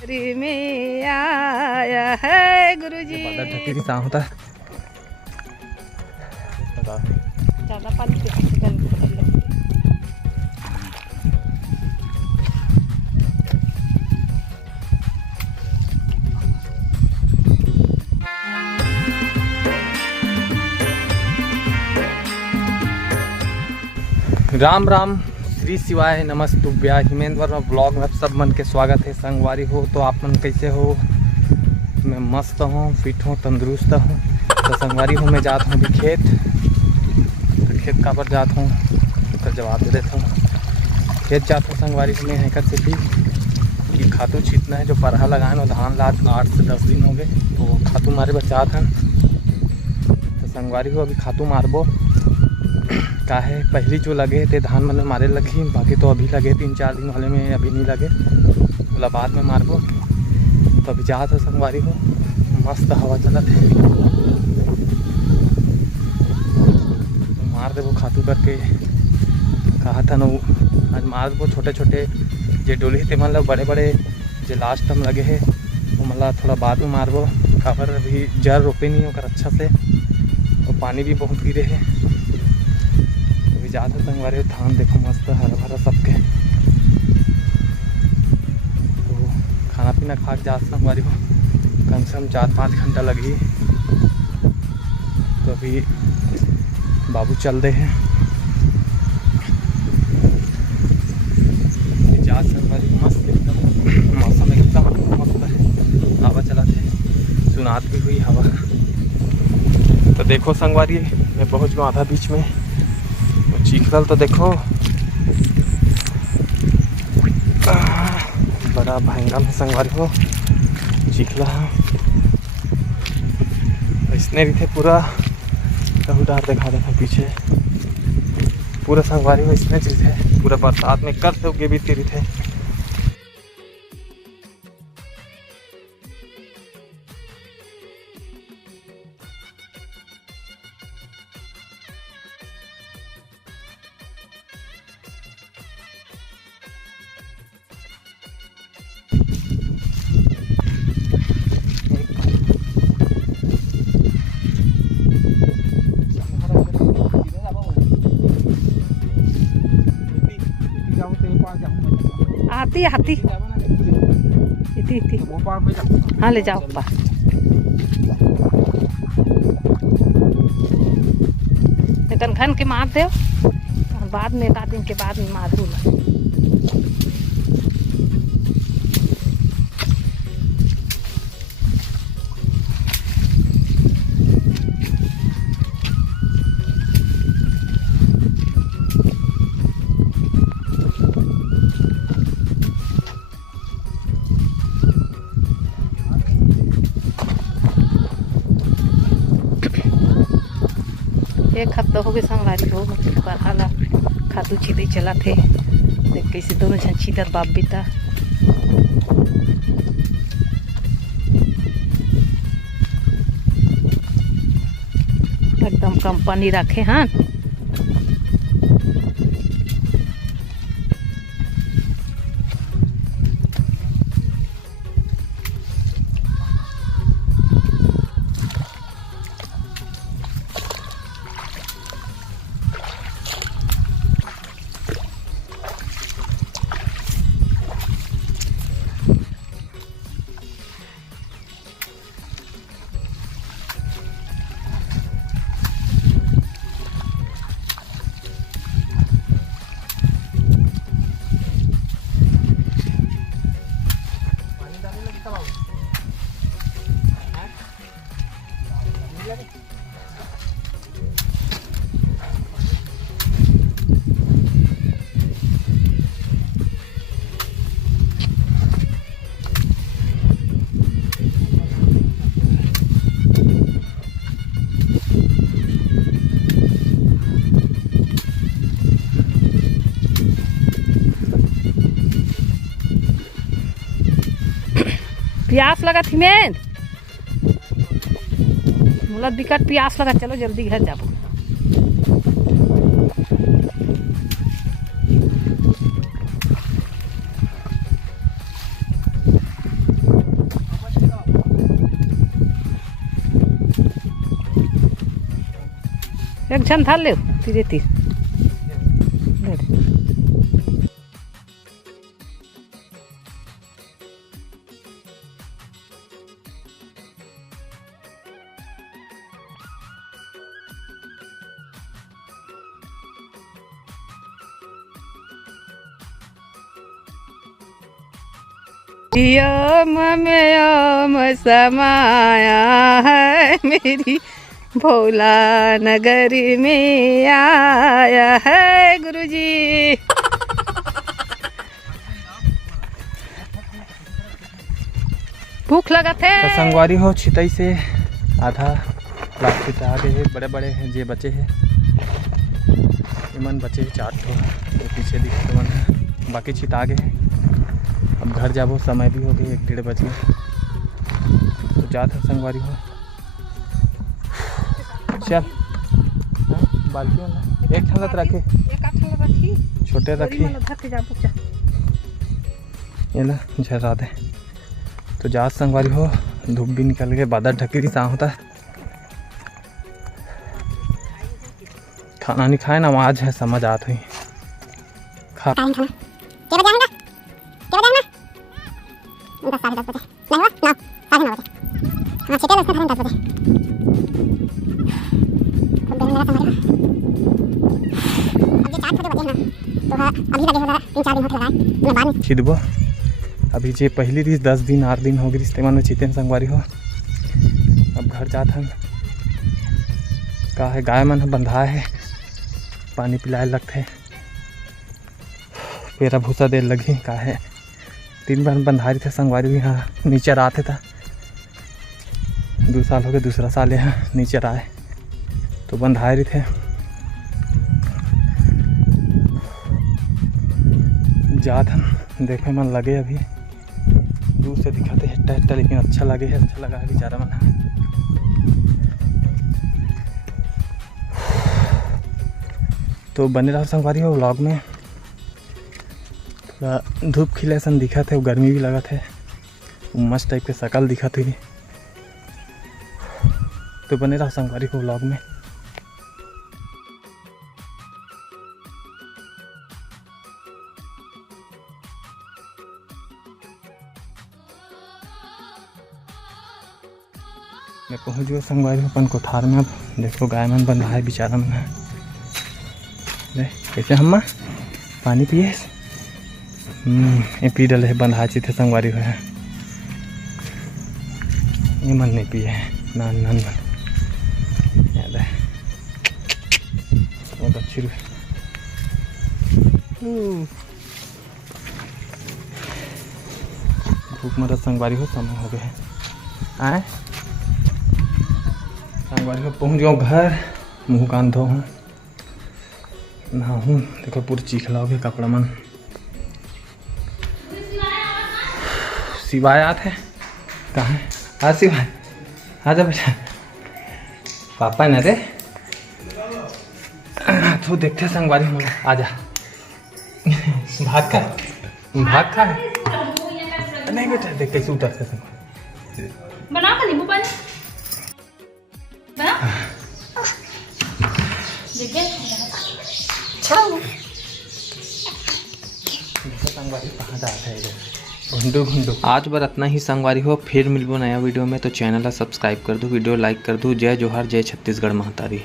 में आया है गुरुजी। ढक्की की सांस होता है ज़्यादा पानी राम राम श्री शिवाय नमस्तुभ्या। हिमेंद्र वर्मा ब्लॉग में सब मन के स्वागत है। संगवारी हो तो आप मन कैसे हो? मैं मस्त हूँ, फिट हूँ, तंदुरुस्त हूँ। तो संगवारी हो मैं जाता हूँ अभी खेत। तो खेत का पर जाता हूँ तो जवाब दे देता हूँ। खेत जाता हूँ संगवारी हो मैं हैकर से भी कि खातू छीतना है। जो परहा लगाए ना धान लाद 8 से 10 दिन हो गए तो खातू मारे बचा था। तो संगवारी हो अभी खातू मारबो का है। पहली जो लगे थे धान मन में मारे लगी, बाकी तो अभी लगे 3-4 दिन वाले में अभी नहीं लगे, बोला बाद में मारबो। तो अभी जात हो संगवारी हो, मस्त हवा चलत है तो मार देबो खातू करके कहा था न। आज मार देबो छोटे छोटे जे डोली थे मतलब बड़े बड़े जो लास्ट में लगे है वो मतलब थोड़ा बाद में मारबो। काबर अभी जड़ रोपे नहीं होकर अच्छा से और पानी भी बहुत गिरे है। ज़्यादा संगवारी धान देखो मस्त हरा भरा सबके। तो खाना पीना खा के जा संगवारी हो कम से कम 4-5 घंटा लगी। तो अभी बाबू चल रहे हैं जा संगवारी मस्त एकदम। मौसम एकदम मस्त है, हवा चलाते सुनात भी हुई हवा। तो देखो संगवारी मैं पहुँच गया आधा बीच में। चीखल तो देखो बड़ा भयंकर है संगवारी हो चीखला। इसने भी थे पूरा कहुडार दिखा देता पीछे पूरा संगवारी हो इसने चीज है। पूरा बरसात में कर से भी तेरी थे। आती हाथी इति इति हाँ ले जाओ पा। लेकिन घन के मार दो बाद में 1 दिन के बाद में मार दूँगा। एक हफ्ता हो गए संगवारी हो परहाला खातू छीते चला थे। देख कैसे दोनों जन छीतर बाप बेटा। एकदम कंपनी रखे हाँ। प्यास लगा थी मैं मतलब दिक्कत प्यास लगा। चलो जल्दी घर जाओ। एक झन थाल ले तीरे तीर यम में यम समाया है मेरी भोला नगरी में आया है गुरुजी। भूख लगा थे तो संगवारी हो छितई से आधा प्लास्टिक आगे है, बड़े बड़े हैं जे बचे हैं इमन बचे 4 ठो तो पीछे दिखे तो मन बाकी छित आगे है। अब घर जाबो समय भी हो गई 1-1:30 बज गए तो जात है संगवारी हो। चल बाल्टी में एक ठंडत रखे छोटे रखी ये ला झरा दे तो जात संगवारी हो। धूप भी निकल गए बादल ढकी थी शाम होता खाना नहीं खाए ना आज है समझ आते हैं खा छिदबो अभी जे पहली रीस 10 दिन 8 दिन हो गई इस्तेमाल में छिते संगवारी हो। अब घर जात हन का है गाय मन बंधा है पानी पिलाए लगते पेरा भूसा दे लगी का है 3 बार बंधारी थे संगवारी भी हाँ नीचे आते था 2 साल हो गए दूसरा साल यहाँ नीचे आए तो बंधारी थे जात हम देखे मन लगे अभी दूर से दिखाते हिट्टा हिट्टा लेकिन अच्छा लगे है अच्छा लगा है बेचारा मन। तो बने रहो संगवारी हो व्लॉग में थोड़ा धूप खिले सन दिखा थे गर्मी भी लगा थे उमस टाइप के शकल दिखा थी तो बने रहो संगवारी हो व्लॉग में। मैं पहुँच गया संगवारी अपन कोठार में। अब देखो गाय मन बंधा है बेचारा मन है कैसे हम पानी पिए ये पी डले है बंधा थे संगवारी हुए ये मन नहीं पिए नान नान मन याद है बहुत अच्छी भूख मरा संगवारी हो समय हो गए आए संगवारी हो पहुँच जाओ घर मुँह कान धो हूँ नहाऊँ देखो पूरी चीख लाओगे कपड़ा मन सिवाय आते हैं कहाँ है हाँ सिवाय आ जा बेटा पापा न रे तू देखते संगवारी हम आ जा भात खा नहीं बेटा देख कैसे उतरते संगवारी बना का नींबू पानी बना देखिए संगवारी कहाँ जाता है घुंडू घुंडू। आज बार इतना ही संगवारी हो फिर मिलबो नया वीडियो में तो चैनल ला सब्सक्राइब कर दो वीडियो लाइक कर दो। जय जोहार जय छत्तीसगढ़ महतारी।